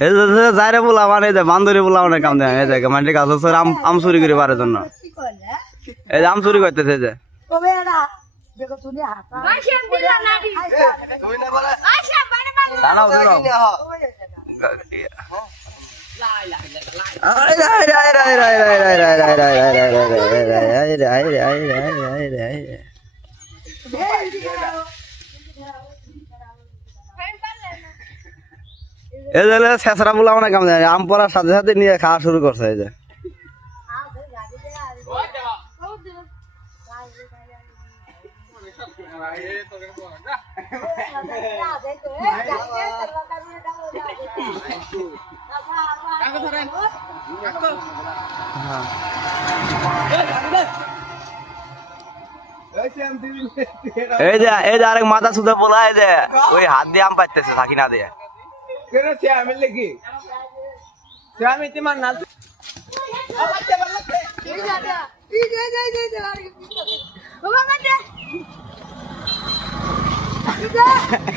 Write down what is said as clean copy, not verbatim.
এই যে যাইরে বলা মানে এই যে বান্দরি বলা মানে কাম দেয় এই যে মানে গাছ আছে আম চুরি করে পারে জন্য এই যে আম চুরি করতেছে এই যে দাঁড়াও দাঁড়াও এই যে শেষরা বলা মানে কাম দেয় আম পড়ার সাথে সাথে নিয়ে খাওয়া শুরু করছে এই যে এই যে আরেক মাথা সুদে বলা এই যে ওই হাত দিয়ে আম পাইতেছে থাকি না দিয়ে Baba,